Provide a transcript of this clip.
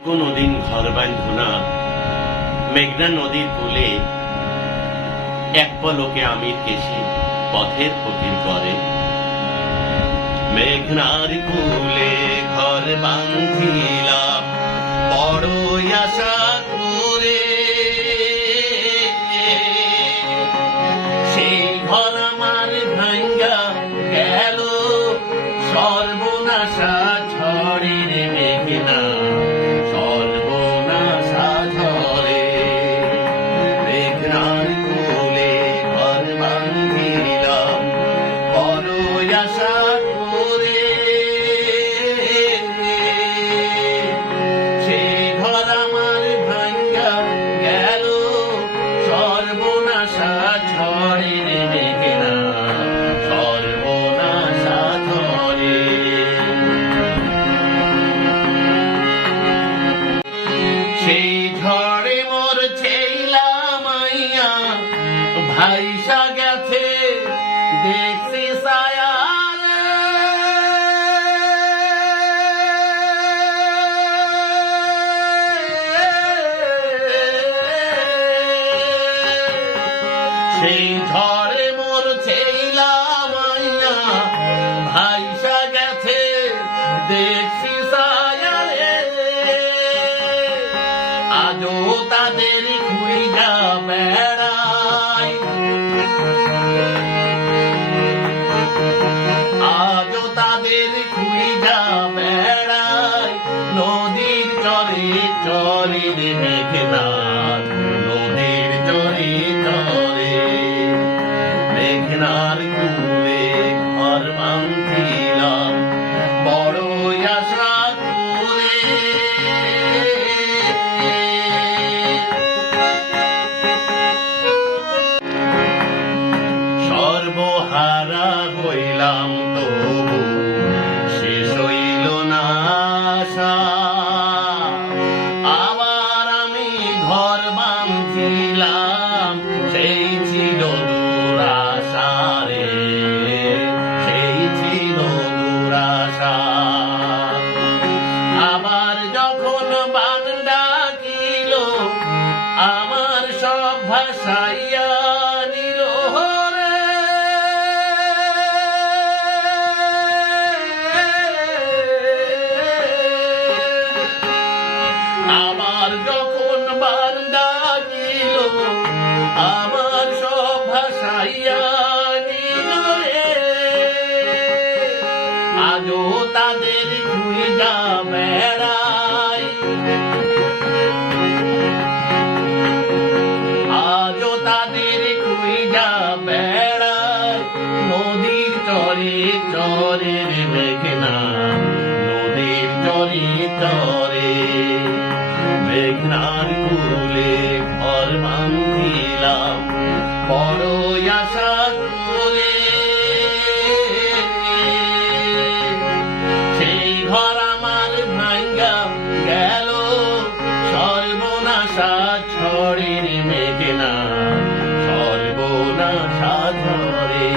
কোনদিন ঘর বাঁধো না মেঘনা নদীর কূলে, এক পলকে আমির কেশি পথের ফকির করে। মেঘনার কূলে ঘর বাঁধিলাম বড় আশা করে, সেই ঘর আমার ভাঙ্গা গেল সর্বনাশা ঝড়ে রে মেঘনা, সর্বনাশা ঝড়ে। মেঘনার কূলে ঘর বাঁধিলাম বড় আশা করে, সেই ঘর আমার ভাঙ্গা গেল সর্বনাশা ঝড়ে রে মেঘনা, সর্বনাশা ঝড়ে। সেই ঝড়ে মোর ছেলা মাইয়া ভাইসা গেছে দেখছি ছায়া রে। সেই ঝড়ে মোর ছেলা মাইয়া ভাইসা গেছে দেখছি ছায়া রে। আজও তাদের খুঁজা বেড়াই, আজও তাদের খুঁজা বেড়াই নদীর চরে চরে রে মেঘনা, নদীর চরে চরে। মেঘনার কূলে ঘর বাঁধিলাম বড় আশা করে, সর্বহারা হইলাম তবু শেষ হইল না আশা। আবার আমি ঘর বাঁধিলাম সেই ছিল দুরাশা রে, সেই ছিল দুরাশা। আবার যখন বান ডাকিল আমার সব ভাসাইয়া নিল রে। আবার যখন বান ডাকিল আমার সব ভাসাইয়া নিল রে। আজও তাদের খুঁজা বেড়াই, আজও তাদের খুঁজা বেড়াই নদীর চরে চরে রে মেঘনা, নদীর চরে চরে। মেঘনার কূলে ঘর বাঁধিলাম বড় আশা করে, সেই ঘর আমার ভাঙ্গা গেল সর্বনাশা ঝড়ে রে মেঘনা, সর্বনাশা ঝড়ে।